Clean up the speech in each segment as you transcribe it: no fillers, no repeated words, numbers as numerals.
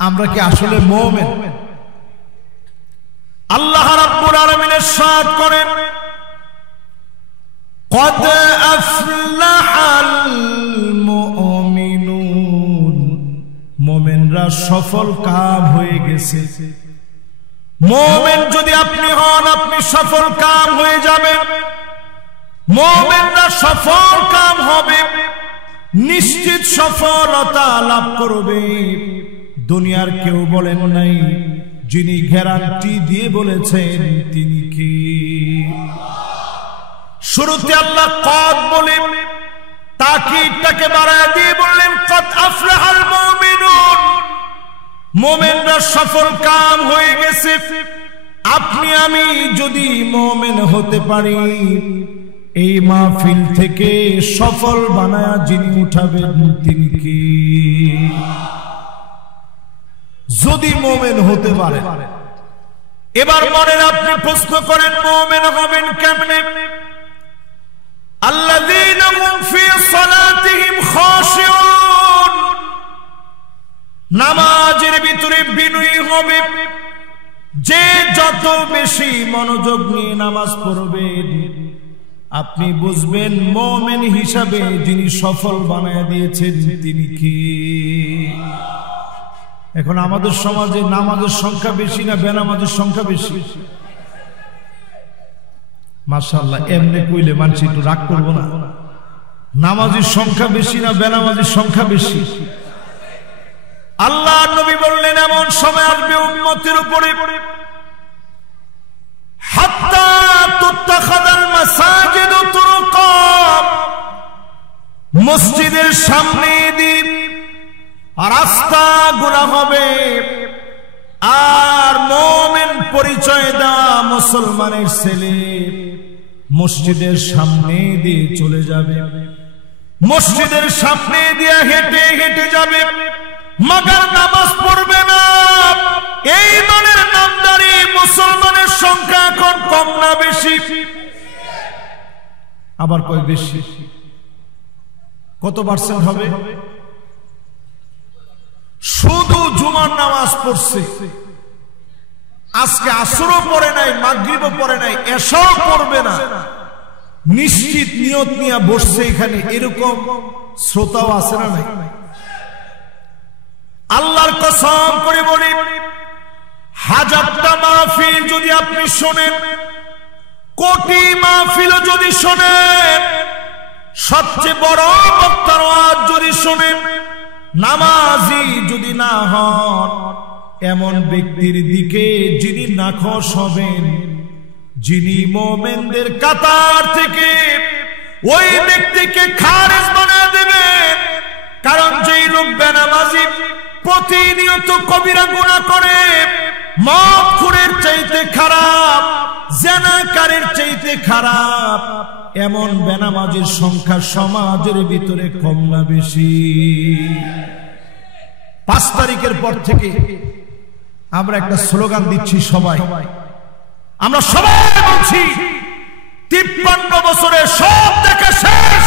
আমরা কি আসলে মুমিন? আল্লাহ রাব্বুল আলামিন ইরশাদ করেন, قد أفلح المؤمنون, মুমিনরা সফল কাম হয়ে গেছে। মুমিন যদি আপনি হন, আপনি সফল কাম হয়ে যাবেন। মুমিনরা সফল কাম হবে, নিশ্চিত সফলতা লাভ করবে। দুনিয়ার কেউ বলেন নাই, যিনি গ্যারান্টি দিয়ে বলেছেন তিনি কি? শুরুতে আল্লাহ কদ বলে তাকিদটাকে বাড়ায় দিয়ে বললেন কদ আফলাহাল মুমিনুন, মুমিনরা সফল কাম হয়ে গেছে। আপনি আমি যদি মুমিন হতে পারি, এই মাহফিল থেকে সফল বানায়া যিনি উঠাবেন তিনি কি? যদি মুমিন হতে পারে। এবার মনে আপনি প্রশ্ন করেন মুমিন হবেন কেমনে? আল্লাযীনা হুম ফি সালাতিহিম খাশিউন, নামাজের ভিতরে বিনয়ী হবে। যে যত বেশি মনোযোগ নিয়ে নামাজ পড়বেন, আপনি বুঝবেন মুমিন হিসাবে যিনি সফল বানায়া দিয়েছেন তিনি কি? এখন আমাদের সমাজে নামাজের সংখ্যা বেশি না বেনামাজের সংখ্যা বেশি? মাশাআল্লাহ, এমনি কইলে মানুষ একটু রাগ করবো না? নামাজের সংখ্যা বেশি না বেনামাজের সংখ্যা বেশি? আল্লাহ নবী বললেন এমন সময় আসবে উম্মতের উপরে হাত্তা তুত্তাখাযাল মাসাজিদু তুরুকা, মসজিদের সামনে দিয়ে রাস্তা গুলা হবে, আর মুমিন পরিচয় দেওয়া মুসলমানের ছেলে মসজিদের সামনে দিয়ে চলে যাবে। মসজিদের সামনে দিয়ে হেঁটে হেঁটে যাবে, মাগার নামাজ পড়বে না। এই দলের নামদারি মুসলমানের সংখ্যা এখন কম না বেশি? আবার কয় বেশি? কত পার্সেন্ট হবে? শুধু জুমার নামাজ পড়ছে, আজকে আসরও পড়ে নাই, মাগরিবও পড়ে নাই, এশাও পড়বে না, নিশ্চিত নিয়ত নিয়ে বসছে এখানে, এরকম শ্রোতাও আছে না নাই? আল্লাহর কসম করে বলি, হাজারটা মাহফিল যদি আপনি শোনেন, কোটি মাহফিল যদি শোনেন, সবচেয়ে বড় বক্তার ওয়াজ যদি শোনেন, নামাজি যদি না হন, এমন ব্যক্তির দিকে যিনি নাখোশ হবেন, যিনি মুমিনদের কাতার থেকে ওই ব্যক্তিকে খারিজ বানিয়ে দেবেন। কারণ যেই লোক বেনামাজি, প্রতিনিয়ত কবিরা গুনাহ করে, মদখোরের চাইতে খারাপ, জিনাকারীর চাইতে খারাপ, এমন বেনামাজির সংখ্যা সমাজের ভিতরে কম না বেশি? 5 তারিখের পর থেকে আমরা একটা স্লোগান দিচ্ছি, সবাই আমরা সবাই বলছি 53 বছরে সব দেখা শেষ,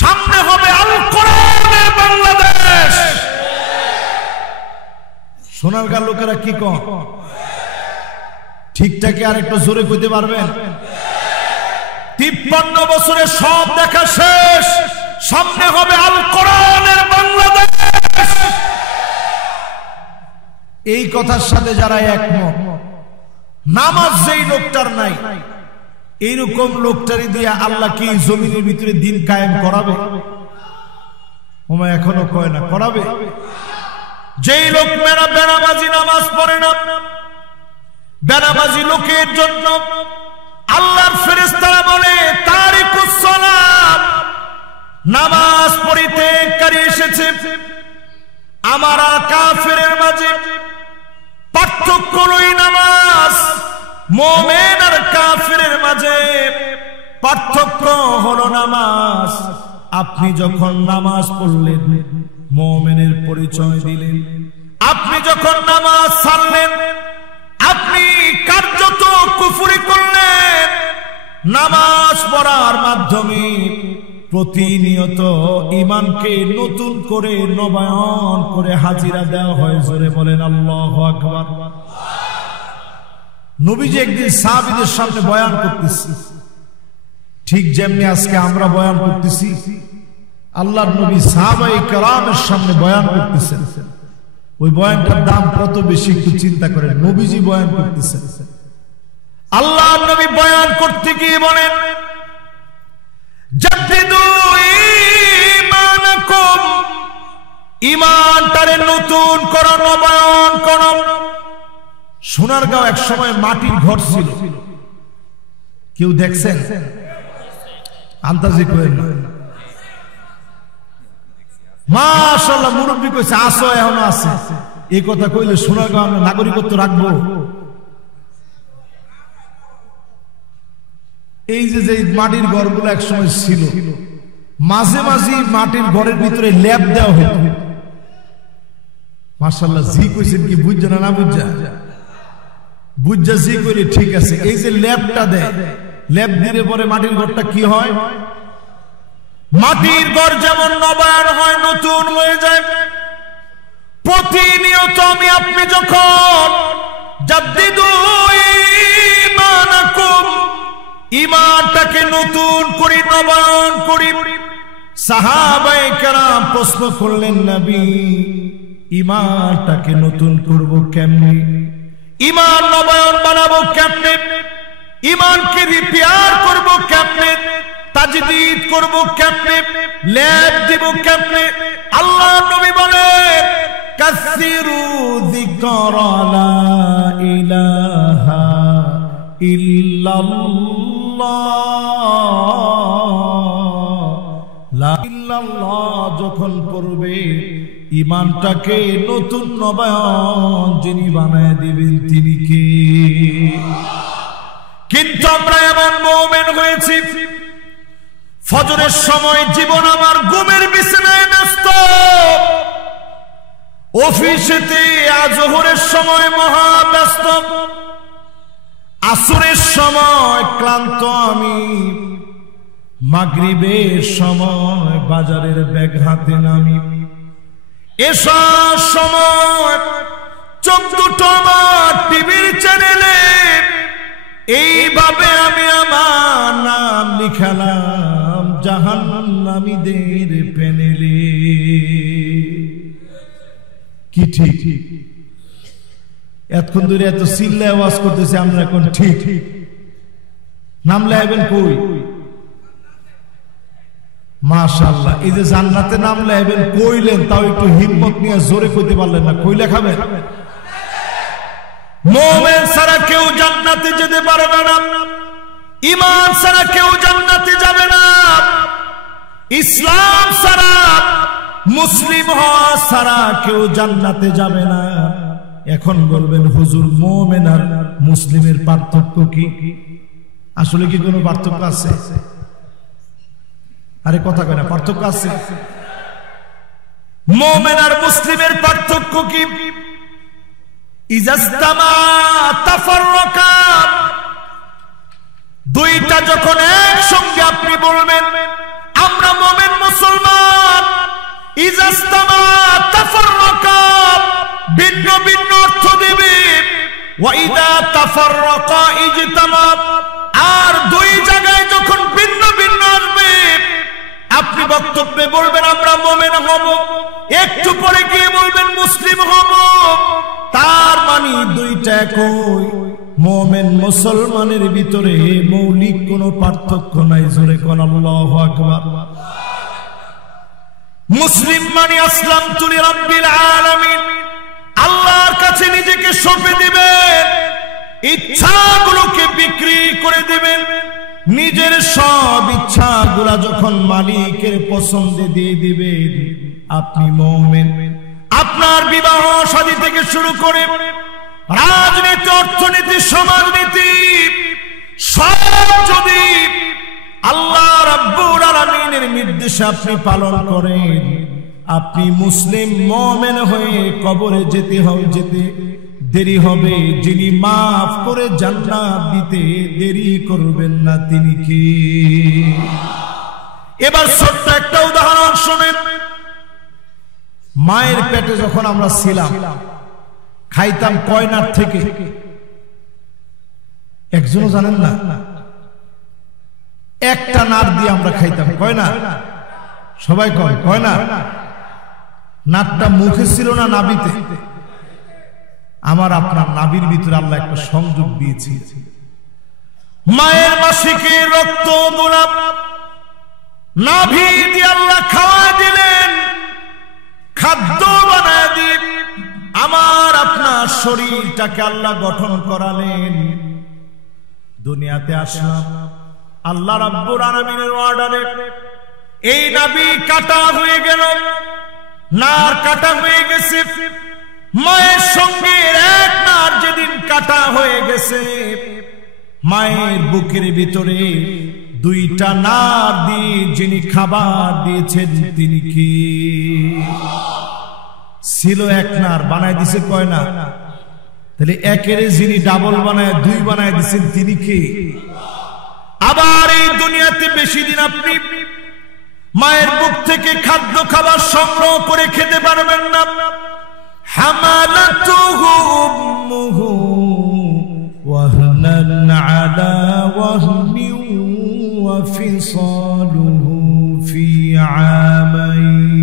সামনে হবে আল কোরআনের বাংলাদেশ। সোনারগাঁর লোকেরা কি কন? ঠিকঠাক আর একটু জোরে কইতে পারবেন? 53 বছরে সব দেখা শেষ, সামনে হবে আল কোরআনের বাংলাদেশ। এই কথার সাথে যারা একমত, নামাজ যেই লোকটার নাই, এইরকম লোকটারই দিয়ে আল্লাহ কি জমিনের ভিতরে দিন কায়েম করাবে? ওমা এখনো কয় না করাবে? যেই লোক মেরা বেনামাজি নামাজ পড়ে না, বেনামাজি লোকের জন্য আল্লাহর ফেরেশতারা বলে তারিকুস সালাত, নামাজ পরিত্যাগকারী এসেছে। আমার আর কাফেরের মাঝে পার্থক্য নয় নামাজ, মুমিন আর কাফেরের মাঝে পার্থক্য হলো নামাজ। আপনি যখন নামাজ পড়লেন, মুমিনের পরিচয় দিলেন। আপনি যখন নামাজ ছাড়লেন, আপনি কার্যত কুফরি করলেন। নামাজ পড়ার মাধ্যমে প্রতিনিয়ত ঈমানকে নতুন করে নবায়ন করে হাজিরা দেওয়া হয়। জোরে বলেন আল্লাহু আকবার। নবীজি একদিন সাহাবীদের সামনে বয়ান করতেছে, ঠিক যেমনি আজকে আমরা বয়ান করতেছি, আল্লাহর নবী সাহাবায়ে কেরামের সামনে বয়ান করতেছেন। ওই বয়ানটার দাম কত বেশি একটু চিন্তা করেন। নবীজি বয়ান করতেছেন, আল্লাহর নবী বয়ান করতে গিয়ে বলেন, জাদ্দিদু ঈমানাকুম, ঈমানটারে নতুন করো, নবায়ন করো। সোনারগাঁও এক সময় মাটির ঘর ছিল, কেউ দেখছেন? আন্দাজি করেন না। মাশাআল্লাহ, মুরব্বী কইছে আসো, এখনো আছে। এই কথা কইলে সোনারগাঁও আমরা নাগরিকত্ব রাখবো? এই যে মাটির ঘরগুলো এক সময় ছিল, মাঝে মাঝে মাটির ঘরের ভিতরে ল্যাব দেওয়া হতো। মাশাআল্লাহ, জি কইছেন কি বুঝছেন না? বুঝা বুঝা জি কইলে ঠিক আছে। এই যে ল্যাবটা দেয়, ল্যাব দিলে পরে মাটির ঘরটা কি হয়? মাটির ঘর যেমন নবায়ন হয়, নতুন হয়ে যায়। প্রতিনিয়ত আমি আপনি যখন জাদ্দিদু ঈমানাকুম, ঈমানটাকে নতুন করি, নবায়ন করি। সাহাবায়ে কেরাম প্রশ্ন করলেন, নবী ঈমানটাকে নতুন করব কেমনে? ঈমান নবায়ন বানাবো কেমনে? ঈমানকে রিপেয়ার করব কেমনে? তাজদীদ করব কেমনে? ল্যাব দিব কেমনে? আল্লাহ নবী বলেন, কাসসিরু যিকরা লা ইলাহা ইল্লাল্লাহ যখন পড়বে, ঈমানটাকে নতুন নবায়ন যিনি বানায় দিবেন তিনি কে? কিন্তু আমরা এমন মুমিন হয়েছি, ফজরের সময় জীবন আমার ঘুমের বিছানায় ব্যস্ত, অফিসেতে আজহরের সময় মহা ব্যস্ত, আসরের সময় ক্লান্ত আমি, মাগরিবের সময় বাজারের ব্যাগ হাতে নামি, এসার সময় চোখ দুটো আমার টিভির চ্যানেলে। এইভাবে আমি আমার নাম লিখালাম জাহান্নামীদের প্যানেলে। কি ঠিক? এতক্ষণ ধরে এত চিল্লায় আওয়াজ করতেছে, আমরা এখন ঠিক নাম লেখাবেন কই? মাশাআল্লাহ, এই যে জান্নাতে নাম লেখাবেন কইলেন, তাও একটু হিম্মত নিয়ে জোরে কইতে পারলেন না। কই লেখাবেন? মুমিন ছাড়া কেউ জান্নাতে যেতে পারবে না, ঈমান ছাড়া কেউ জান্নাতে যাবে না, ইসলাম ছাড়া, মুসলিম হওয়া ছাড়া কেউ জান্নাতে যাবে না। এখন বলবেন, হুজুর মুমিন আর মুসলিমের পার্থক্য কি? আসলে কি কোনো পার্থক্য আছে? আরে কথা কয় না, পার্থক্য আছে। মুমিন আর মুসলিমের পার্থক্য কি? ইজাস্তামা তাফাররাকা, দুইটা যখন একসঙ্গে আপনি বলবেন আমরা মুমিন মুসলমান, ইজাস্তামা তাফাররাকা ভিন্ন ভিন্ন অর্থ দিবে, ওয়া ইদা তাফাররাকা ইজতামা, আর দুই জায়গায় যখন ভিন্ন ভিন্ন আসবে আপনি বক্তব্যে বলবেন আমরা মুমিন হব, একটু পরে গিয়ে বলবেন মুসলিম হব, তার মানে দুইটা একই। মুমিন মুসলমানের ভিতরে মৌলিক কোনো পার্থক্য নাই। জোরে কোন আল্লাহু আকবার। মুসলিম মানে আসলামতু লিরাব্বিল আলামিন, আল্লাহর কাছে নিজেকে সঁপে দিবেন, ইচ্ছাগুলোকে বিক্রি করে দিবেন, নিজের সব ইচ্ছাগুলা যখন মালিকের পছন্দে দিয়ে দিবেন, আপনি মুমিন। আপনার বিবাহ শাদী থেকে শুরু করে রাজনীতি, অর্থনীতি, সমাজনীতি সব যদি আল্লাহ রাব্বুল আলামিনের নির্দেশে আপনি পালন করেন, আপনি মুসলিম মুমিন হয়ে কবরে যেতে দেরি হবে। যিনি মাফ করে জান্নাত দিতে দেরি করবেন না তিনি কি? এবার ছোট্ট একটা উদাহরণ শুনেন। মায়ের পেটে যখন আমরা ছিলাম খাইতাম কয় নাট থেকে? একজনও জানেন না? একটা নাট দিয়ে আমরা খাইতাম, কয় না? সবাই কয়, কয় না? নাটটা মুখে ছিল না নাভিতে? আমার আপনার নাভির ভিতরে আল্লাহ একটা সংযোগ দিয়েছে। মায়ের মাসিকে রক্ত গোলাপ নাভি দিয়ে আল্লাহ খাওয়া দিলেন, খাদ্য বানায় দিন আমার আপনার শরীরটাকে আল্লাহ গঠন করালেন। দুনিয়াতে আসলাম আল্লাহ রাব্বুল আলামিনের অর্ডারে। এই নাভি কাটা হয়ে গেল, নার কাটা হয়ে গেছে। মায়ের সঙ্গে এক নার যেদিন কাটা হয়ে গেছে, মায়ের বুকের ভিতরে দুইটা নার দিয়ে যিনি খাবার দিয়েছেন তিনি কি? ছিল এক নার, বানায় দিছে কয় না? তাহলে একের যিনি ডাবল বানায় দুই বানায় দিচ্ছেন তিনি কি? আবার এই দুনিয়াতে বেশি দিন আপনি মায়ের বুক থেকে খাদ্য খাবার সংগ্রহ করে খেতে পারবেন না। হামালাতুহু উম্মুহু ওয়াহনান আলা ওয়াহনিন ওয়া ফিসালুহু ফি আমাইন।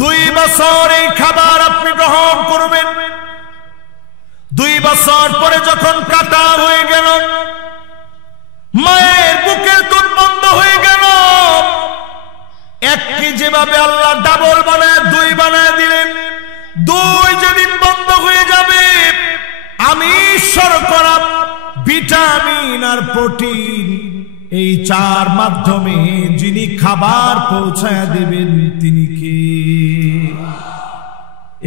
2 বছর এই খাবার আপনি গ্রহণ করবেন। 2 বছর পরে যখন কাটা হয়ে গেল, মায়ের বুকের দুধ বন্ধ হয়ে গেল। এককে যেভাবে আল্লাহ ডাবল বানায় 2 বানায় দিলেন, 2 যেদিন বন্ধ হয়ে যাবে, আমিষ, শর্করা, ভিটামিন আর প্রোটিন এই 4 মাধ্যমে যিনি খাবার পৌঁছায় দেবেন তিনি কে?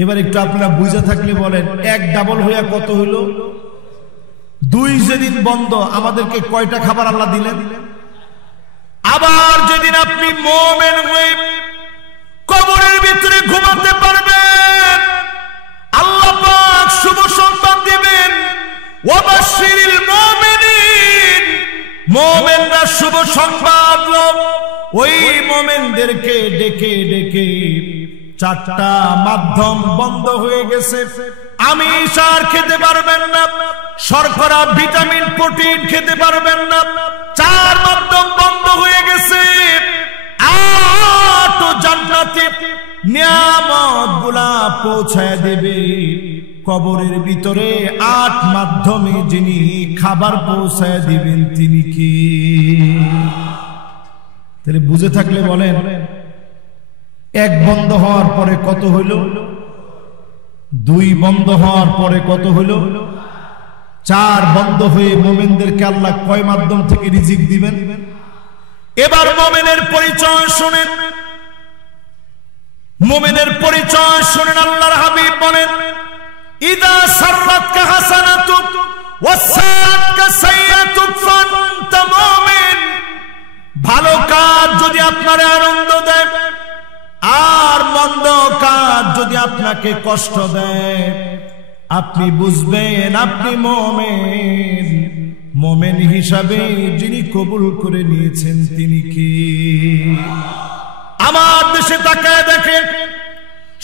এবার একটু আপনারা বুঝে থাকলে বলেন, 1 ডাবল হইয়া কত হইল? 2 যেদিন বন্ধ, আমাদেরকে কয়টা খাবার আল্লাহ দিলেন? আবার যেদিন আপনি মুমিন হয়ে কবরের ভিতরে ঘুমাতে পারবেন, আল্লাহ পাক শুভ সংবাদ দিবেন, ওয়াবাশশিরিল মুমিনিন। মুমিনরা শুভ সংবাদ লোক, ওই মুমিনদেরকে ডেকে ডেকে 4টা মাধ্যম বন্ধ হয়ে গেছে। আমিষ আর খেতে পারবেন না, শর্করা, ভিটামিন, প্রোটিন খেতে পারবেন না, 4 মাধ্যম বন্ধ হয়ে গেছে। আর তো জান্নাতে নিয়ামত গুলা পৌঁছায় দেবে কবরের ভিতরে। 8 মাধ্যমে যিনি খাবার পৌঁছায় দিবেন তিনি কি? তাহলে বুঝে থাকলে বলেন, 1 বন্ধ হওয়ার পরে কত হইল? 2 বন্ধ হওয়ার পরে কত হইল? 4 বন্ধ হয়ে মুমিনদেরকে আল্লাহ কয় মাধ্যম থেকে রিজিক দিবেন? এবার মুমিনের পরিচয় শুনেন। মুমিনের পরিচয় শুনেন। আল্লাহর হাবিব বলেন, ইদা সাররাতকা হাসানাতুক ওয়া সাআতকা সাইয়্যাতুক ফান্তা মুমিন। ভালো কাজ যদি আপনার আনন্দ দেয় আর মন্দ কাজ যদি আপনাকে কষ্ট দেয়, আপনি বুঝবেন আপনি মুমিন। মুমিন হিসাবে যিনি কবুল করে নিয়েছেন তিনি কি? আমার দেশে তাকায় দেখেন,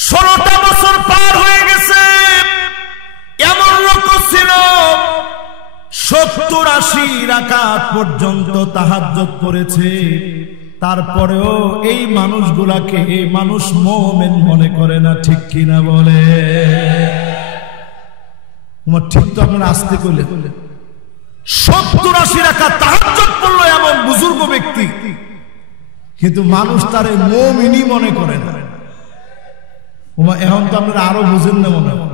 16টা বছর পার হয়ে গেছে। এমন লোক ছিল 70-80 রাকাত পর্যন্ত তাহাজ্জুদ পড়েছে, তারপরেও এই মানুষগুলাকে মানুষ মুমিন মনে করে না। ঠিক কিনা বলে? ঠিক তো আপনারা আসতে কইলে 70-80 রাকাত তাহাজ্জুদ পড়লো এমন বুজুর্গ ব্যক্তি, কিন্তু মানুষ তারে মুমিনই মনে করে না। এখন তো আপনারা আরো বুঝেন না মনে হয়।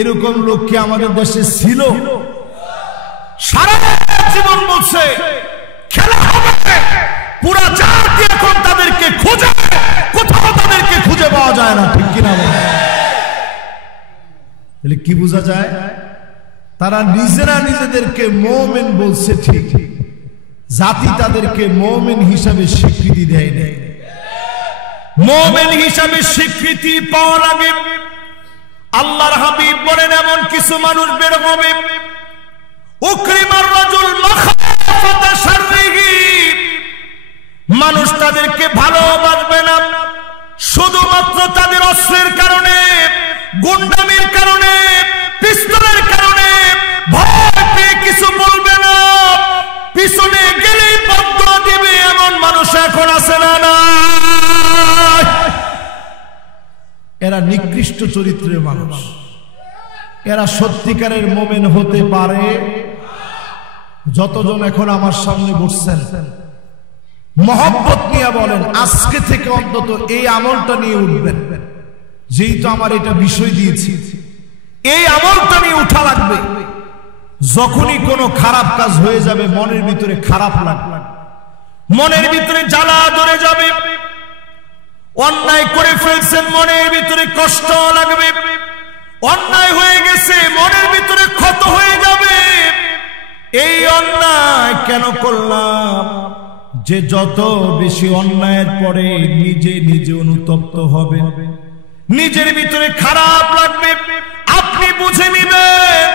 এরকম লোক কি আমাদের দেশে ছিল? সারা জীবন বলছে খেলা হবে, পুরা জাতি এখন তাদেরকে খুঁজে, কোথাও তাদেরকে খুঁজে পাওয়া যায় না। ঠিক কিনা? তাহলে কি বোঝা যায়? তারা নিজেরা নিজেদেরকে মুমিন বলছে ঠিক, জাতি তাদেরকে মুমিন হিসাবে স্বীকৃতি দেয় না। মুমিন হিসাবে স্বীকৃতি পাওয়া লাগে। আল্লাহর হাবিব বলেন, এমন কিছু মানুষ বের হবে, উকরিমার রাজুল মাখাফাতা শাররিহি, মানুষ তাদেরকে ভালোবাসবে না শুধুমাত্র তাদের অস্ত্রের কারণে, গুন্ডামির কারণে, পিস্তলের কারণে। ভয় পেয়ে কিছু বলবে না, পিছনে গেলেই বদদুয়া দিবে, এমন মানুষ এখন আছে না? এরা নিকৃষ্ট চরিত্রের মানুষ। এরা সত্যিকারের মুমিন হতে পারে? যতজন এখন আমার সামনে বসছেন, মহব্বত নিয়ে বলেন, আজকে থেকে অন্তত এই আমলটা নিয়ে উঠবেন। যেহেতু আমার এটা বিষয় দিয়েছি, এই আমলটা নিয়ে উঠা লাগবে। যখনই কোনো খারাপ কাজ হয়ে যাবে, মনের ভিতরে খারাপ লাগবে, মনের ভিতরে জ্বালা ধরে যাবে, অন্যায় করে ফেলছেন, মনের ভিতরে কষ্ট লাগবে, অন্যায় হয়ে গেছে, মনের ভিতরে ক্ষত হয়ে যাবে। এই অন্যায় কেন করলাম? যে যত বেশি অন্যায়ের পরে নিজে নিজে অনুতপ্ত হবে, নিজের ভিতরে খারাপ লাগবে, আপনি বুঝে নিবেন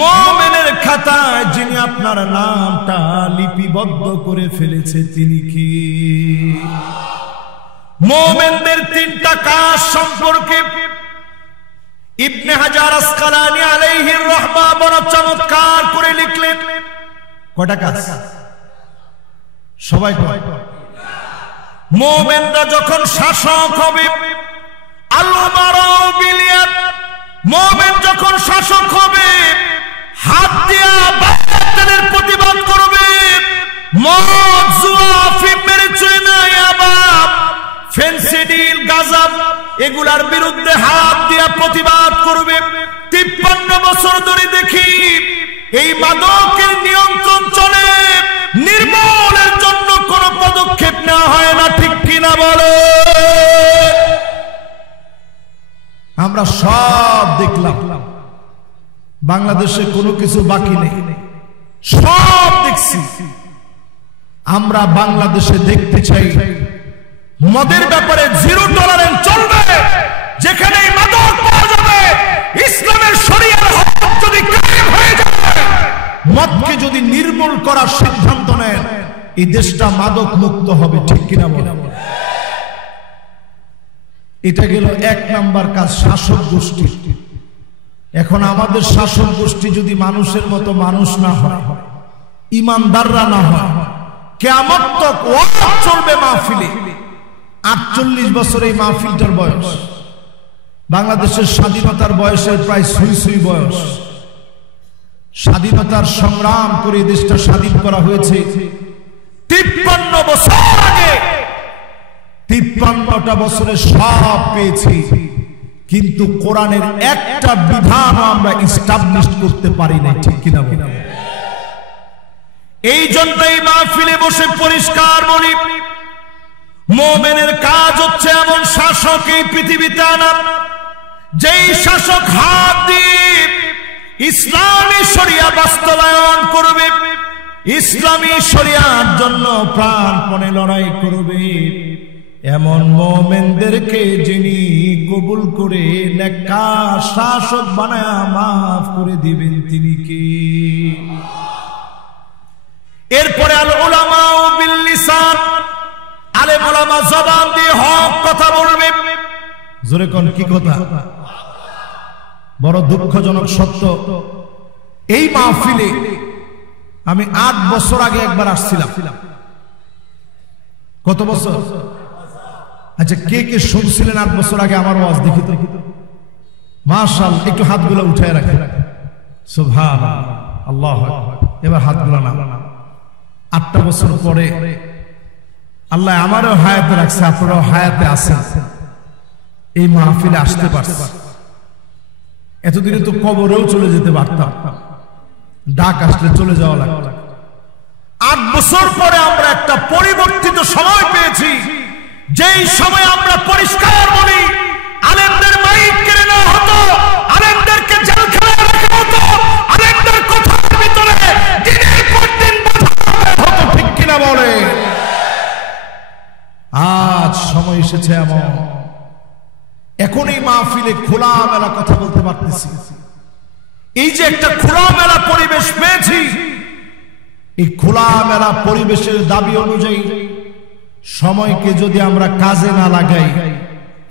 মুমিনের খাতায় যিনি আপনার নামটা লিপিবদ্ধ করে ফেলেছে তিনি কি? মুমিনদের তিনটা কাজ সম্পর্কে ইবনে হাজার আসকালানী আলাইহির রাহমাহ বড় চমৎকার করে লিখলেন। কয়টা কাজ? সবাই কয়। মুমিনরা যখন শাসক হবে, আল-উমারাউ বিল-ইয়াদ, মুমিন যখন শাসক হবে, হাত দিয়া বাতিলের প্রতিবাদ করবে, মদ, জুয়া, আফিম, মেরেচুনা, ইয়াবা, ফেন্সিডিল, গাঁজা এগুলার বিরুদ্ধে হাত দিয়া প্রতিবাদ করবে। 53 বছর ধরে দেখি এই মাদকের নিয়ন্ত্রণ চলে, নির্মূলের জন্য কোনো পদক্ষেপ নেওয়া হয় না, ঠিক কিনা বলো? আমরা সব দেখলাম, বাংলাদেশে কোনো কিছু বাকি নেই, সব দেখছি। আমরা বাংলাদেশে দেখতে চাই মদের ব্যাপারে জিরো টলারেন্স চলবে। যেখানে মাদক পাওয়া যাবে, ইসলামের শরিয়ার হক যদি কায়েম হয়ে যায়, মদকে যদি নির্মূল করার সিদ্ধান্ত নেন, এই দেশটা মাদক মুক্ত হবে, ঠিক কিনা বলেন? এটা গেল 1 নাম্বার কাজ, শাসক গোষ্ঠী। এখন আমাদের শাসক গোষ্ঠী যদি মানুষের মতো মানুষ না হয়, ইমানদাররা না হয়, কিয়ামত তক ওয়াজ চলবে মাহফিলে। 48 বছর এই মাহফিলটার বয়স, বাংলাদেশের স্বাধীনতার বয়সের প্রায় সুই সুই বয়স। স্বাধীনতার সংগ্রাম করে দেশটা স্বাধীন করা হয়েছে 53 বছর আগে। 53টা বছরে সব পেয়েছি, কিন্তু কোরআনের একটা বিধান আমরা এস্টাবলিশ করতে পারি না, ঠিক কিনা বলেন? এই জন্যই মাহফিলে বসে পরিষ্কার বলি, মুমিনের কাজ হচ্ছে এমন শাসক এই পৃথিবীতে আনা, যেই শাসক হাত দিয়ে ইসলামী শরিয়া বাস্তবায়ন করবে, ইসলামী শরিয়ার জন্য প্রাণপণে লড়াই করবে। এমন মুমিনদেরকে যিনি কবুল করে নেককার শাসক বানায়া মাফ করে দিবেন তিনি কি? এরপরে আল উলামাউ বিল লিসান, আলেম ওলামা জবান দিয়ে হক কথা বলবে। জোরে কোন কি কথা? বড় দুঃখজনক সত্য, এই মাহফিলে আমি 8 বছর আগে একবার আসছিলাম। কত বছর? আচ্ছা, কে কে শুনছিলেন 8 বছর আগে আমার ওয়াজ? দেখি তো, মাশাআল্লাহ, একটু হাতগুলো উঠায় রাখেন। সুবহানাল্লাহ, আল্লাহু আকবার। এবার হাতগুলো না। 8টা বছর পরে আল্লাহ আমারও হায়াতে রাখছে, আপনারাও হায়াতে আছেন, এই মাহফিলে আসতে পারছেন। এতদিনে তো কবরেও চলে যেতে পারতাম, ডাক আসলে চলে যাওয়া লাগতো। 8 বছর পরে আমরা একটা পরিবর্তিত সময় পেয়েছি, যেই সময় আমরা পরিষ্কার বলি, আলেমদের মাইক কেড়ে নেওয়া হতো, আলেমদেরকে জেলখানায় রাখা হতো, আলেমদের কথার ভিতরে দিনের পর দিন বাধা হতো, ঠিক কিনা বলে? আজ সময় এসেছে এমন, এখন এই মাহফিলে খোলামেলা কথা বলতে পারতেছি। এই যে একটা খোলামেলা পরিবেশ পেয়েছি, এই খোলামেলা পরিবেশের দাবি অনুযায়ী সময়কে যদি আমরা কাজে না লাগাই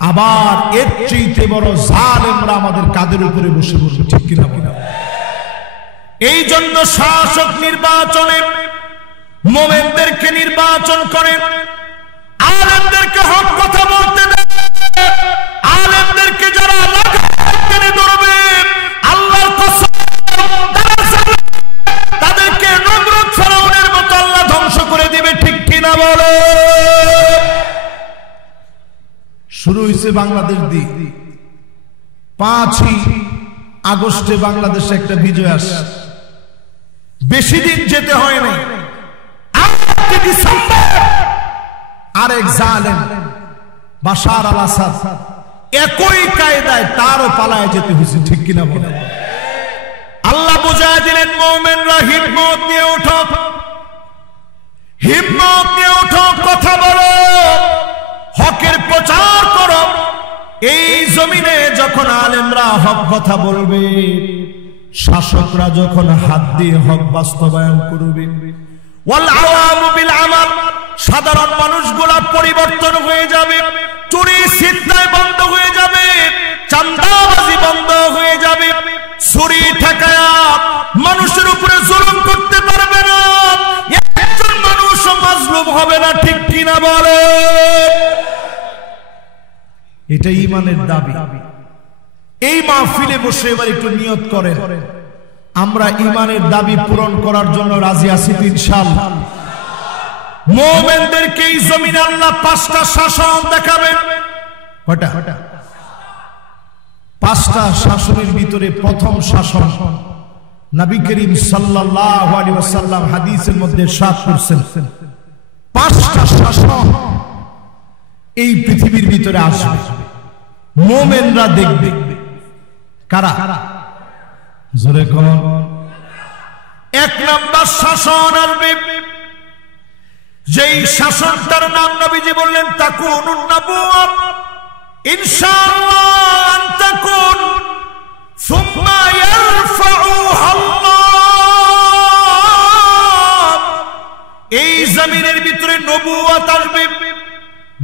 আবার এর চেয়ে বড় জালেমরা আমাদের কাদের উপরে বসে বসে, ঠিক কিনা? এই জন্য শাসক নির্বাচনে মুমিনদেরকে নির্বাচন করে, আলেমদেরকে হক কথা বলতে দেয়, আলেমদেরকে যারা টেনে ধরবে আল্লাহর কসম তাদেরকে নমরুদ ফেরাউনের মতো আল্লাহ ধ্বংস করে দিবে, ঠিক কিনা বলো? শুরু হয়েছে বাংলাদেশ দিয়ে 5ই আগস্টে বাংলাদেশে একটা বিজয় আসে, বেশি দিন যেতে হয় না, 8 ডিসেম্বর আরেক জালেম বাশার আল আসাদ একই কায়দায় তারও পালায় যেতে হয়েছে, ঠিক কিনা বলে? আল্লাহ বুঝায় দিলেন মুমিনরা হিম্মত নিয়ে ওঠো, হিম্মত নিয়ে ওঠো, কথা বলো, হকের প্রচার করো। এই জমিনে যখন আলেমরা হক কথা বলবে, শাসকরা যখন হাত দিয়ে হক বাস্তবায়ন করবে, ওয়াল আওয়ামু বিল আমাল, সাধারণ মানুষগুলা পরিবর্তন হয়ে যাবে, চুরি ছিনতাই বন্ধ হয়ে যাবে, চাঁদাবাজি বন্ধ হয়ে যাবে, ছুরি ঠেকায়া মানুষের উপরে জুলুম করতে পারবে না, একজন মানুষও মাজলুম হবে না, ঠিক কিনা বলে? এটা ঈমানের দাবি। এই মাহফিলে বসে এবার একটু নিয়ত করেন, আমরা ঈমানের দাবি পূরণ করার জন্য রাজি আছি ইনশাআল্লাহ। মুমিনদেরকে এই জমিনে আল্লাহ 5টা শাসন দেখাবেন। কয়টা? 5টা শাসনের ভিতরে প্রথম শাসন নবী করিম সাল্লাল্লাহু আলাইহি ওয়াসাল্লাম হাদিসের মধ্যে ইরশাদ করেছেন, 5টা শাসন এই পৃথিবীর ভিতরে আসবে, মুমিনরা দেখবে। কারা? জোরে কোন? 1 নাম্বার শাসন আসবে, যেই শাসনটার নাম নবীজি বললেন তাকুনুন নবুওয়াত, ইনশাআল্লাহ আন তাকুন সুম্মা ইয়ারফাউহা আল্লাহ। এই জমিনের ভিতরে নবুওয়াত আসবে।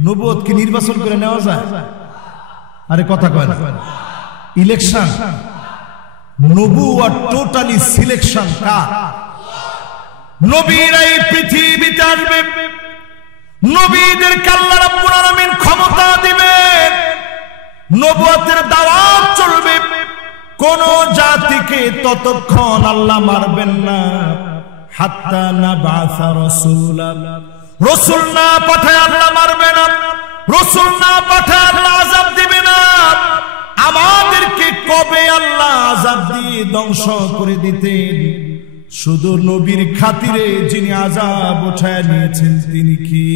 নবুওয়াত কি নির্বাচন করে নেওয়া যায়? আরে কথা কয় না, ইলেকশন। নবুওয়াত টোটালি সিলেকশন কার? নবীরা এই পৃথিবীতে আসবে, নবীদেরকে আল্লাহ রাব্বুল আলামিন ক্ষমতা দিবেন, নবুয়তের দাওয়াত চলবে। কোন জাতিকে ততক্ষণ আল্লাহ মারবেন না হাত্তা নাবাসা রাসূলা, রাসূল না পাঠায় আল্লাহ মারবে না, রাসূল না পাঠায় আল্লাহ আযাব দিবে না। আমাদেরকে কবে আল্লাহ আযাব দিয়ে ধ্বংস করে দিতেন, শুধু নবীর খাতিরে যিনি আযাব উঠায় নিয়েছেন তিনি কি?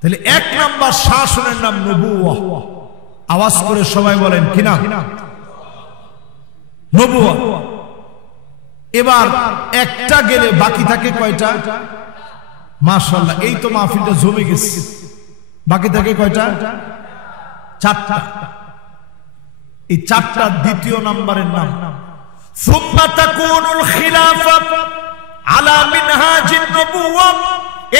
তাহলে 1 নাম্বার শাসনের নাম নবুওয়াত। আওয়াজ করে সবাই বলেন কিনা? নবুওয়াত। এবার একটা গেলে বাকি থাকে কয়টা? মাশাআল্লাহ, এই তো মাহফিলটা জমে গেছে। বাকি থাকে কয়টা? 4টা। এই 4টার দ্বিতীয় নাম্বারের নাম সুম্মা তাকুনুল খিলাফা আলা মিনহাজিন নবুওয়া।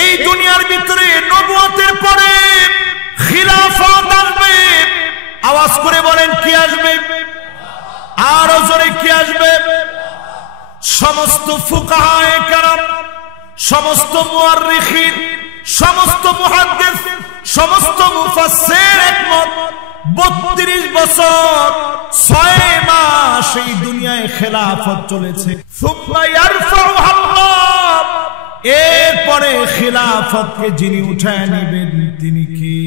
এই দুনিয়ার ভিতরে নবুয়তের পরে খিলাফত আসবে। আওয়াজ করে বলেন কি আসবে? আর জোরে কি আসবে? সমস্ত ফুকাহায়ে কেরাম, সমস্ত মুআররিখিন, সমস্ত মুহাদ্দিস, সমস্ত মুফাসসির একমত 32 বছর 6 মাস এই দুনিয়ায় খেলাফত চলেছে। সুম্মা ইয়ারফাউহা আল্লাহ, এরপরে খেলাফতকে যিনি উঠায় নেবেন তিনি কি?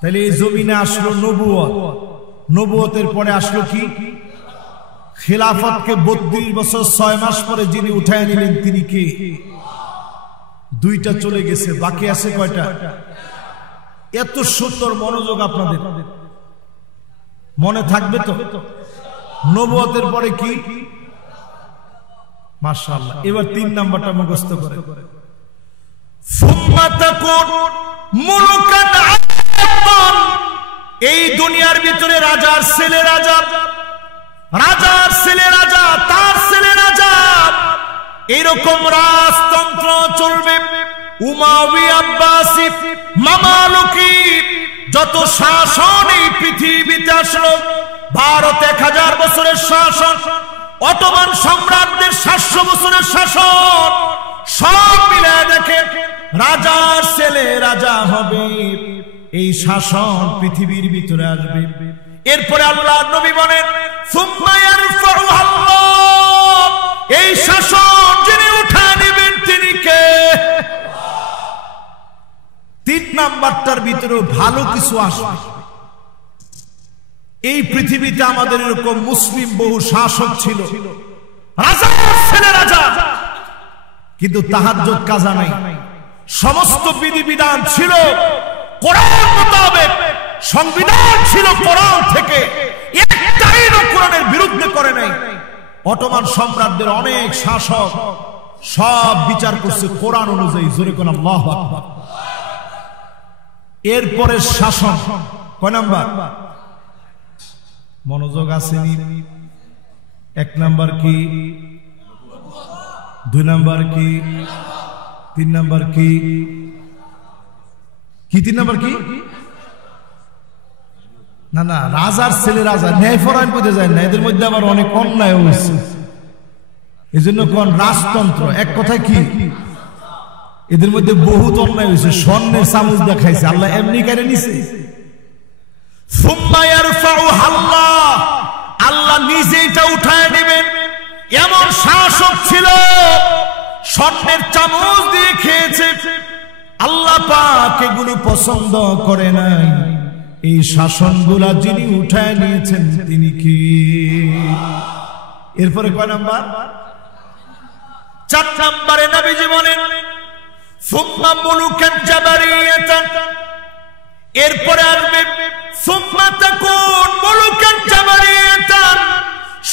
তাহলে এই জমিনে আসলো নবুয়ত, নবুয়তের পরে আসলো কি? খেলাফতকে 32 বছর 6 মাস পরে যিনি উঠায় নিলেন তিনি কি? 2টা চলে গেছে, বাকি আছে কয়টা? এত সুন্দর মনোযোগ আপনাদের মনে থাকবে তো? নবুয়তের পরে কি? মাশাআল্লাহ। এবার 3 নাম্বারটা মুখস্থ করে, সুম্মা তাকুন মুলুকান আবাদান। এই দুনিয়ার ভিতরে রাজার ছেলে রাজা, রাজার ছেলে রাজা, তার ছেলে রাজা, এরকম রাজতন্ত্র চলবে। উমাইয়া, আব্বাসি, মামালুকি যত শাসন এই পৃথিবীতে আসলো, ভারত 1000 বছরের শাসন, অটোমান সম্রাটদের 700 বছরের শাসন, সব মিলে দেখেন রাজার ছেলে রাজা হবে, এই শাসন পৃথিবীর ভিতরে আসবে। এরপরে আল্লাহ নবী বলেন সুম্মা ইয়ারফাউ আল্লাহ, এই শাসন যিনি উঠায় নেবেন তিনি কে? 3 নাম্বারটার ভিতরে ভালো কিছু আসবে। এই পৃথিবীতে আমাদের এরকম মুসলিম বহু শাসক ছিল, রাজা ছেলে রাজা, কিন্তু তাহাজ্জুদ কাজা নাই। সমস্ত বিধিবিধান ছিল কোরআন মোতাবেক, সংবিধান ছিল কোরআন থেকে, একটাই কোরআনের বিরুদ্ধে করে নাই। অটোমান সম্রাটদের অনেক শাসক সব বিচার করছে কোরআন অনুযায়ী। জোরে কোন আল্লাহু আকবার। এরপরে শাসন কয় নাম্বার? মনোযোগ আসেনি। 1 নাম্বার কি? 2 নাম্বার কি? 3 নাম্বার কি? 3 নাম্বার কি? না না, রাজার ছেলে রাজা, ন্যায়পরায়ণ করতে যায় না, এদের মধ্যে আবার অনেক অন্যায় হয়েছে, এই জন্য কোন রাজতন্ত্র। এক কথায় কি, এদের মধ্যে বহুত অন্যায় হয়েছে, স্বর্ণের চামচ দেখাইছে, আল্লাহ এমনি কেড়ে নিছে। সুম্মা ইয়ারফাউ আল্লাহ, আল্লাহ নিজে এটা উঠায় নেবেন। এমন শাসক ছিল স্বর্ণের চামচ দিয়ে খেয়েছে, আল্লাহ পাক এগুলো পছন্দ করে নাই। এই শাসনগুলা যিনি উঠায় নিয়েছেন তিনি কি? এরপরে কয় নাম্বার? 4 নম্বরে নবীজি বলেন সুম্মা মুলুকান জাবারিয়াতান, এরপরে আসবে সুম্মা তাকুন মুলুকান জাবারিয়াতান,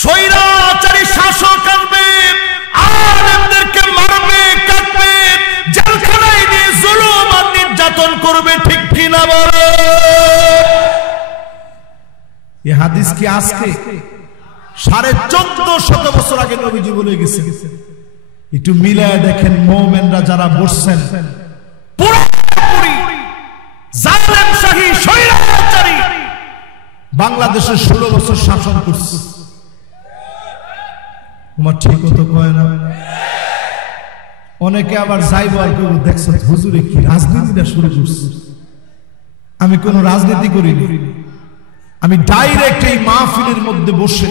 স্বৈরাচারী শাসক আসবে, আলেমদেরকে মারবে, কাটবে, জেলখানায় দিয়ে জুলুম আর নির্যাতন করবে। ঠিক কিনা বলো? এই হাদিস কি আজকে 1450 বছর আগে নবীজি বলে গেছেন। একটু মিলায় দেখেন, মুমিনরা যারা বসছেন পুরোপুরি জালেম শাহী স্বৈরাচারী বাংলাদেশে 16 বছর শাসন করছে। তোমার ঠিক তো কয় না? অনেকে আবার যাইব আর কেউ দেখছে হুজুরে কি রাজনীতিটা শুরু করছে। আমি কোন রাজনীতি করিনি, আমি ডাইরেক্ট এই মাহফিলের মধ্যে বসে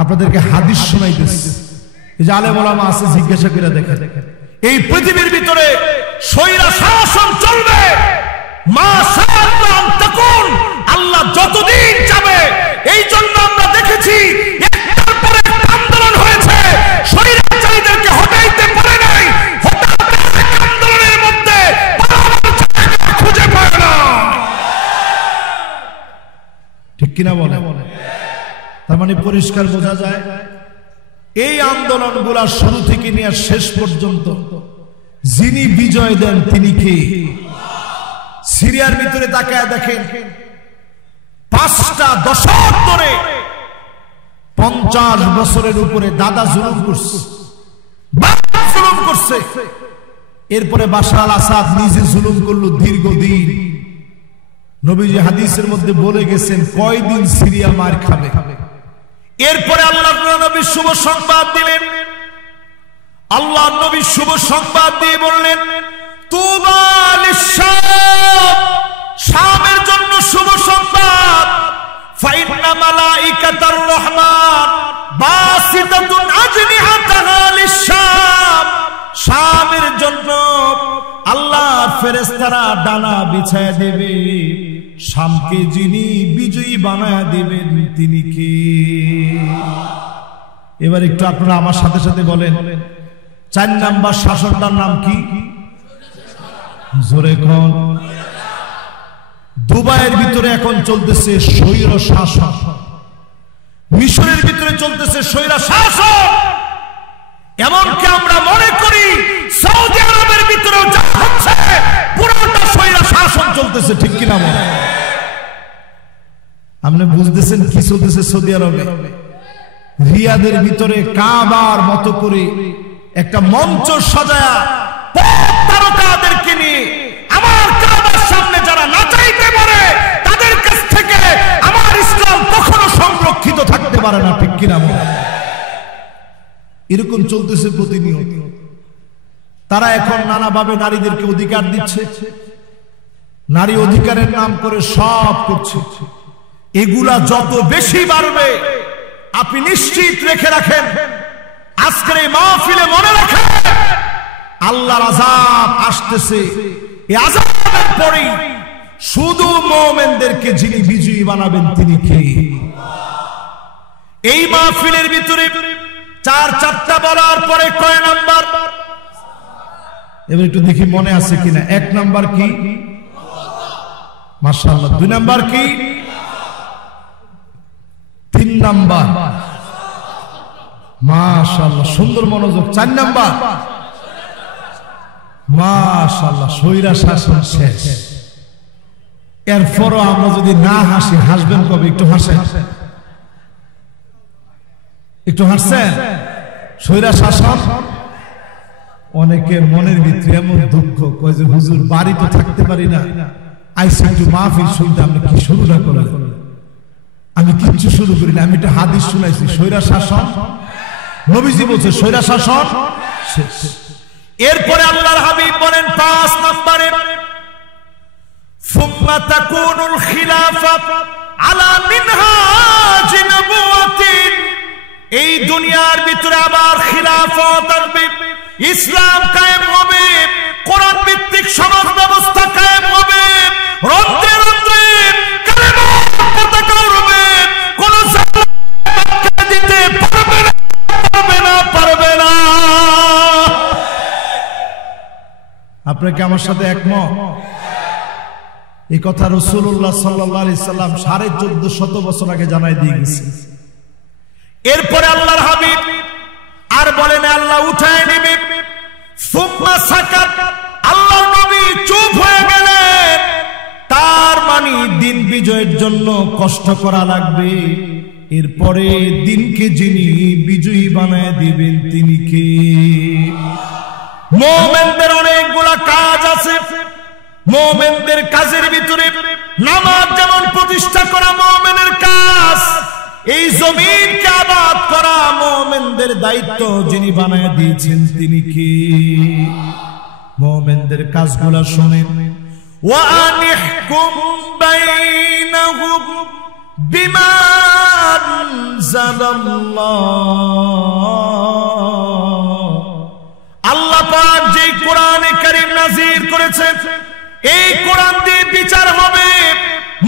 আপনাদেরকে হাদিস শোনাইতেছি। এই যে আলেম ওলামা আছে, জিজ্ঞাসা করে দেখেন, এই পৃথিবীর ভিতরে স্বৈরা শাসন চলবে মাশাআল্লাহ তাকুন, আল্লাহ যতদিন যাবে। এই জন্য আমরা দেখেছি একটার পর একটা আন্দোলন হয়েছে, স্বৈরাচারীদেরকে হটাইতে পারে নাই, হঠাৎ আন্দোলনের মধ্যে খুঁজে পায় না। ঠিক কিনা বলে? তার মানে পরিষ্কার বোঝা যায় এই আন্দোলনগুলা শুরু থেকে নিয়ে শেষ পর্যন্ত যিনি বিজয় দেন তিনি কে? সিরিয়ার ভিতরে তাকায় দেখেন, 5টা দশক ধরে 50 বছরের উপরে দাদা জুলুম করছে, বাপ জুলুম করছে। এরপরে বাশার আল আসাদ নিজে জুলুম করলো দীর্ঘদিন। নবীজি হাদিসের মধ্যে বলে গেছেন কয়দিন সিরিয়া মার খাবে। এরপরে আল্লাহ নবী শুভ সংবাদ দিলেন, আল্লাহ নবী শুভ সংবাদ দিয়ে বললেন তুবা লিশ-শাম, শামের জন্য শুভ সংবাদ। ফাইন্না মালাইকাতার রহমান বাসিতাতুন আজনিহাতাহা লিশ-শাম, শামের জন্য আল্লাহর ফেরেশতারা ডানা বিছায় দেবে। শামকে যিনি বিজয়ী বানায় দেবেন তিনি কে? এবার একটু আপনারা আমার সাথে সাথে বলেন, 4 নাম্বার শাসনটার নাম কি? জোরে কোন? দুবাইয়ের ভিতরে এখন চলতেছে স্বৈর শাসন, মিশরের ভিতরে চলতেছে স্বৈর শাসন, এমনকি আমরা মনে করি সৌদি আরবের ভিতরেও যা হচ্ছে পুরোটা স্বৈর শাসন চলতেছে। ঠিক কিনা বলেন? আপনি বুঝতেছেন কি চলতেছে সৌদি আরবে? রিয়াদের ভিতরে কাবার মতো করে একটা মঞ্চ সাজায়া তারকাদেরকে নিয়ে আমার কাবার সামনে যারা নাচাইতে পারে তাদের কাছ থেকে আমার ইসলাম কখনো সংরক্ষিত থাকতে পারে না, ঠিক কিনা? এরকম চলতেছে প্রতিনিয়ত। তারা এখন নানাভাবে নারীদেরকে অধিকার দিচ্ছে, নারী অধিকারের নাম করে সব করছে। এগুলা যত বেশি বাড়বে আপনি নিশ্চিত রেখে রাখেন, আজকের এই মাহফিলে মনে রাখেন আল্লাহর আযাব আসতেছে। এই আযাবের পরে শুধু মুমিনদেরকে যিনি বিজয়ী বানাবেন তিনি কে? এই মাহফিলের ভিতরে চারটা বলার পরে কয় নাম্বার? এবার একটু দেখি মনে আছে কিনা। 1 নাম্বার কি? মাশাআল্লাহ। 2 নাম্বার কি? 3 নাম্বার মাশাআল্লাহ, সুন্দর মনোযোগ। 4 নাম্বার মাশাআল্লাহ, স্বৈরা শাসন শেষ। এরপরও আমরা যদি না হাসি, হাসবেন কবে? একটু হাসেন, একটু হাসছেন। স্বৈরা শাসন, অনেকের মনের ভিতরে এমন দুঃখ, কয় যে হুজুর বাড়িতে থাকতে পারি না, আইসা একটু মাহফিল শুনতে, আপনি কি শুরুটা করেন? আমি কিচ্ছু শুরু করি না, আমি একটা হাদিস শুনাইছি, স্বৈরা শাসন, নবীজি বলছে স্বৈরা শাসন শেষ। এরপরে আল্লাহর হাবিব বলেন 5 নম্বরে সুম্মা তাকুনুল খিলাফা আলা মিনহাজ নবুওয়াতিন, এই দুনিয়ার ভিতরে আবার খিলাফত আসবে, ইসলাম কায়েম হবে, কোরআন ভিত্তিক সমাজ ব্যবস্থা কায়েম হবে, রন্ধ্রে রন্ধ্রে কালেমার পতাকা উড়বে, কোন জালেম দিতে পারবে না, পারবে না, পারবে না। আপনারা কি আমার সাথে একমত? এই কথা রাসূলুল্লাহ সাল্লাল্লাহু আলাইহি সাল্লাম 1450 বছর আগে জানাই দিয়ে গেছে। এরপরে আল্লাহর হাবিব আর বলেন আল্লাহ উঠায় নেবে। সুম্মা সাকাত, আল্লাহর নবী চুপ হয়ে গেলেন। তার মানে দিন বিজয়ের জন্য কষ্ট করা লাগবে। এরপরে দিনকে যিনি বিজয়ী বানায় দিবেন তিনি কে? মুমিনদের অনেকগুলা কাজ আছে। মুমিনদের কাজের ভিতরে নামাজ যেমন প্রতিষ্ঠা করা মুমিনের কাজ, এই জমিনকে আবাদ করা মুমিনদের দায়িত্ব। যিনি বানায় দিয়েছেন তিনি কে? মুমিনদের কাজগুলো শুনেন। ওয়া আনিহকুম বাইনাহুম বিমা আনজালাল্লাহ, আল্লাহ পাক যে কোরআনে কারীম নাযিল করেছেন, এই কোরআন দিয়ে বিচার হবে।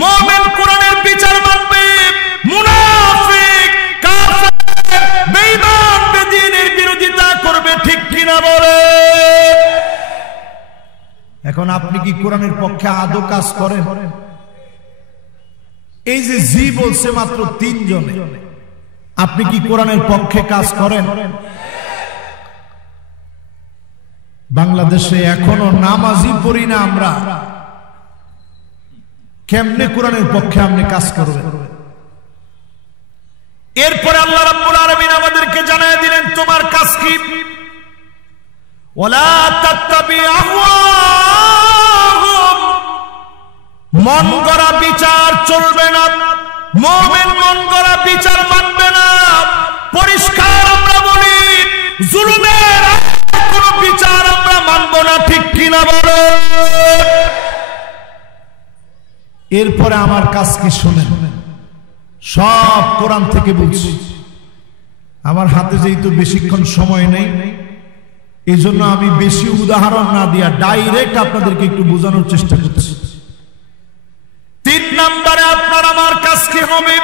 মুমিন কোরআনের বিচার মানবে, মুনাফিক কাফের বেঈমান বেদীনের বিরোধিতা করবে, ঠিক কিনা বলে? এখন আপনি কি কোরআনের পক্ষে আদৌ কাজ করেন? এই যে জি বলছে মাত্র 3 জনে, আপনি কি কোরআনের পক্ষে কাজ করেন? বাংলাদেশে এখনো নামাজি পড়ি না আমরা, কেমনে কোরআনের পক্ষে আপনি কাজ করবেন? এরপরে আল্লাহ রাব্বুল আলামিন আমাদেরকে জানায় দিলেন তোমার কাজ কি। ওয়ালা তাত্তাবি আহওয়াহুম, মন গড়া বিচার চলবে না। মুমিন মন গড়া বিচার মানবে না। পরিষ্কার আমরা বলি, জুলুমের কোন বিচার আমরা মানব না, ঠিক কিনা বলো? এরপরে আমার কাজ কি শুনেন, সব কোরআন থেকে বলছি। আমার হাতে যেহেতু বেশিক্ষণ সময় নেই, এই জন্য আমি বেশি উদাহরণ না দিয়া ডাইরেক্ট আপনাদেরকে একটু বোঝানোর চেষ্টা করছি। 3 নম্বরে আপনার আমার কাজ কি হবে?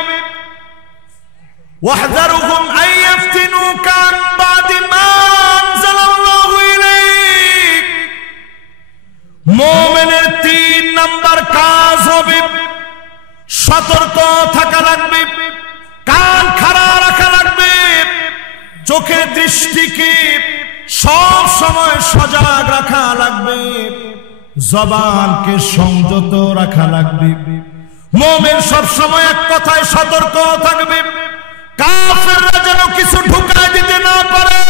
ওয়াহযারুহুম আইয়াফতিনুকা আন বাদি মা আনজালাল্লাহু ইলাইক, মুমিনের 3 নম্বর কাজ হবে সতর্ক থাকা লাগবে, কান খাড়া রাখা লাগবে, চোখের দৃষ্টিকে সব সময় সজাগ রাখা লাগবে, জবানকে সংযত রাখা লাগবে। মুমিন সব সময় এক কথায় সতর্ক থাকবে, কাফেররা যেন কিছু ঢুকায় দিতে না পারে।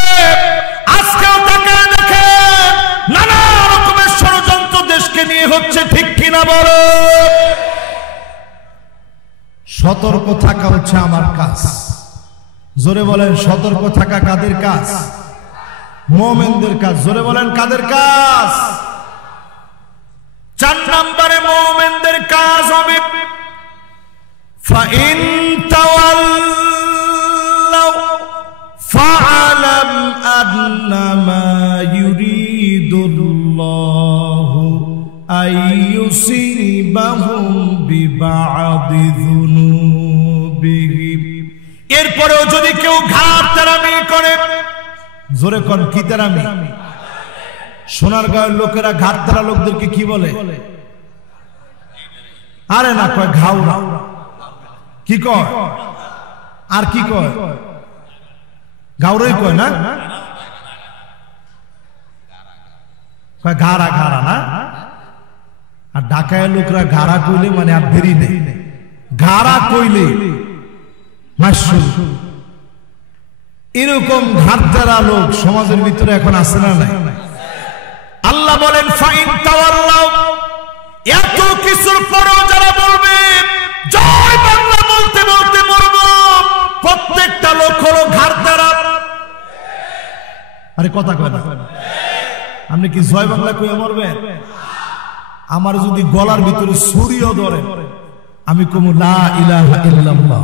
আজকেও তাকে দেখে নানা রকমের ষড়যন্ত্র দেশকে নিয়ে হচ্ছে, ঠিক কিনা বলো? সতর্ক থাকা হচ্ছে আমার কাজ। জোরে বলেন, সতর্ক থাকা কাদের কাজ? মুমিনদের কাজ। জোরে বলেন, কাদের কাজ? 4 নম্বরে মুমিনদের কাজ হবে ফাইন তাওয়াল্লাউ ফাআলাম আন্নামা ইউরিদুল্লাহু আইয়ুসিবাহুম বিবাদি যুনুবিহিম। এরপরেও যদি কেউ ঘাট তেরামি করে, জোরে কোন কি তেরামি? সোনারগাঁওয়ের লোকেরা ঘাট তেরা লোকদেরকে কি বলে? আরে না, কয় ঘাউরা। কি কয়? আর কি কয়? গাউরাই কয় না? কয় ঘাড়া ঘাড়া না? আর ঢাকায় লোকরা ঘাড়া কইলে মানে আর দেরি নেই, ঘাড়া কইলে মাশরুম। এরকম ঘাট তেরা লোক সমাজের ভিতরে এখন আছে না নাই? আল্লাহ বলেন ফাইন তাওয়াল্লাউ, এত কিছুর পরেও যারা বলবে জয় বাংলা বলতে বলতে মরব, প্রত্যেকটা লোক হলো ঘাট তেরা। আরে কথা কয় না? আপনি কি জয় বাংলা কইয়া মরবেন? আমার যদি গলার ভিতরে ছুরিও ধরে, আমি কমু লা ইলাহা ইল্লাল্লাহ।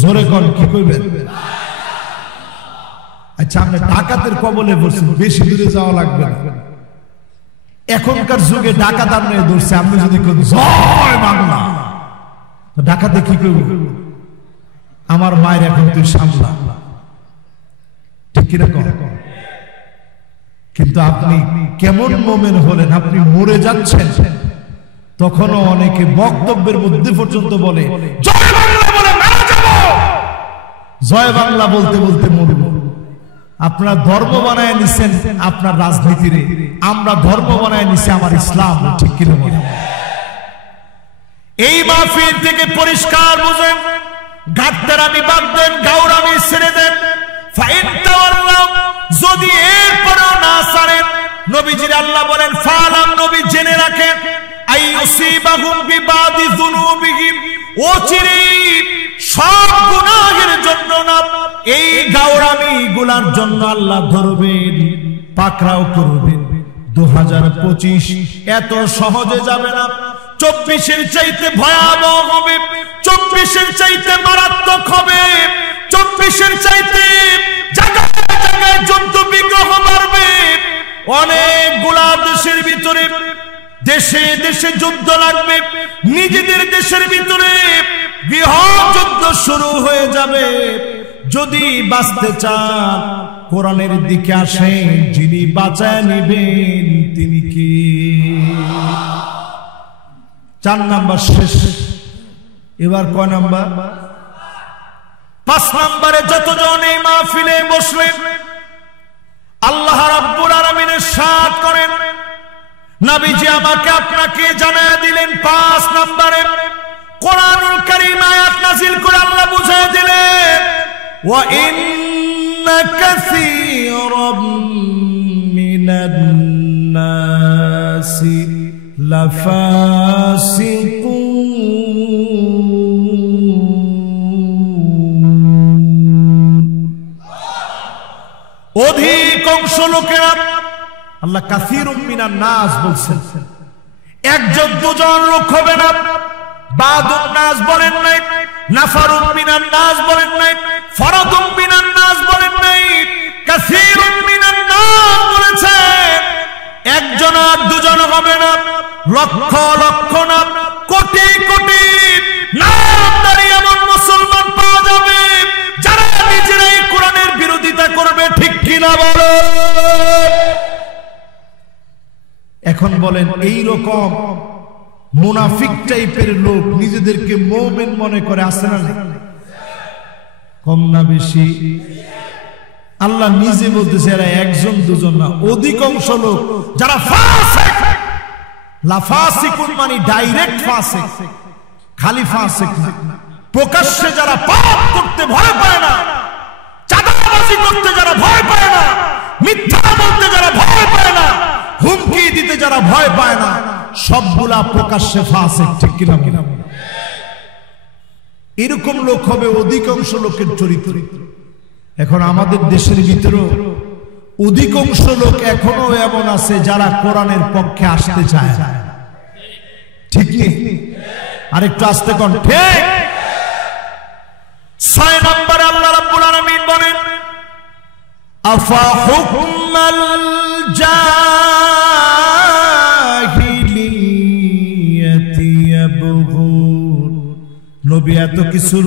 জোরে কোন কি কইবেন? আচ্ছা, আপনি ডাকাতের কবলে পড়ছেন, বেশি দূরে যাওয়া লাগবে না। এখনকার যুগে ডাকাত আপনি ধরছে, আপনি যদি কোন জয় বাংলা, ডাকাতে কি করব? আমার মায়ের এখন তুই সামলা, ঠিক কিরকম? কিন্তু আপনি কেমন মোমেন হলেন, আপনি মরে যাচ্ছেন, তখনও অনেকে বক্তব্যের মধ্যে পর্যন্ত বলে জয় বাংলা বলে মারা যাব, জয় বাংলা বলতে বলতে মরব। আপনারা ধর্ম বানায় নিছেন আপনার রাজনীতিরে, আমরা ধর্ম বানায় নিছি আমার ইসলাম, ঠিক কিনা বলেন? এই মাহফিল থেকে পরিষ্কার বুঝেন, ঘাট তেরামি বাদ দেন, গাউরামি ছেড়ে দেন। ফাইন তাওয়াল্লাউ, যদি এরপরেও না ছাড়েন, নবীজির আল্লাহ বলেন ফালাম, নবী জেনে রাখেন, আইয়ুসিবাহুম বিবাদি যুনুবিহিম, অচিরে সব গুনাহের জন্য না, এই গাওরামি গুলার জন্য আল্লাহ ধরবেন, পাকড়াও করবেন। 2025 এত সহজে যাবে না, 24-এর চাইতে ভয়াবহ হবে, 24-এর চাইতে মারাত্মক হবে, 24-এর চাইতে জায়গায় জায়গায় যুদ্ধ বিগ্রহ বাড়বে। অনেকগুলা দেশের ভিতরে দেশে দেশে যুদ্ধ লাগবে, নিজেদের দেশের ভিতরে বৃহৎ যুদ্ধ শুরু হয়ে যাবে। যদি বাঁচতে চান কোরআনের দিকে আসেন, যিনি বাঁচায় নিবেন তিনি কি? 4 নাম্বার শেষ, এবার কয় নাম্বার? 5 নম্বরে যতজন এই মাহফিলে বসলেন, আল্লাহ রাব্বুল আলামিনের সাথ করেন, নবীজি আমাকে আপনাকে জানায় দিলেন 5 নম্বরে কোরআনুল কারীম আয়াত নাযিল করে আল্লাহ বুঝিয়ে দিলেন ওয়া ইন্না কাসীরাম মিনান নাসি লাফাসিকুন। অধিকাংশ লোকেরা, আল্লাহ কাসীরুম মিনান নাস বলছেন, একজন দুজন লোক হবে না। বাদুন নাস বলেন নাই, নাফারুম মিনান নাস বলেন নাই, ফরাদুম মিনান নাস বলেন নাই, কাসীরুম মিনান নাস বলেছেন। একজন আর দুজন হবে না, লক্ষ লক্ষ না, কোটি কোটি নামধারী এমন মুসলমান পাওয়া যাবে যারা নিজেরাই কোরআনের বিরোধিতা করবে, ঠিক কিনা বলো? এখন বলেন, এই রকম মুনাফিক টাইপের লোক নিজেদেরকে মুমিন মনে করে আছে না? কম না বেশি? আল্লাহ নিজে বলতেছে এরা একজন দুজন না, অধিকাংশ লোক যারা ফাসিক। লাফাসিকুন মানে ডাইরেক্ট ফাসিক, খালি ফাসিক না, প্রকাশ্যে যারা পাপ করতে ভয় পায় না, চাঁদাবাজি করতে যারা ভয় পায় না, মিথ্যা বলতে যারা ভয় পায় না, হুমকি দিতে যারা ভয় পায় না, সবগুলা প্রকাশ্যে ফাসিক। ঠিক কিনা? এরকম লোক হবে অধিকাংশ লোকের চরিত্র। এখন আমাদের দেশের ভিতরে অধিকাংশ লোক এখনো এমন আছে যারা কোরআনের পক্ষে আসতে চায়। ঠিক কি? আরেকটু আস্তে কোন ঠিক। 6 নম্বরে আল্লাহ রাব্বুল আলামিন বলেন, আফা হুকমাল জাহিলিয়াতি ইয়াবগুন। নবী এত কিছুর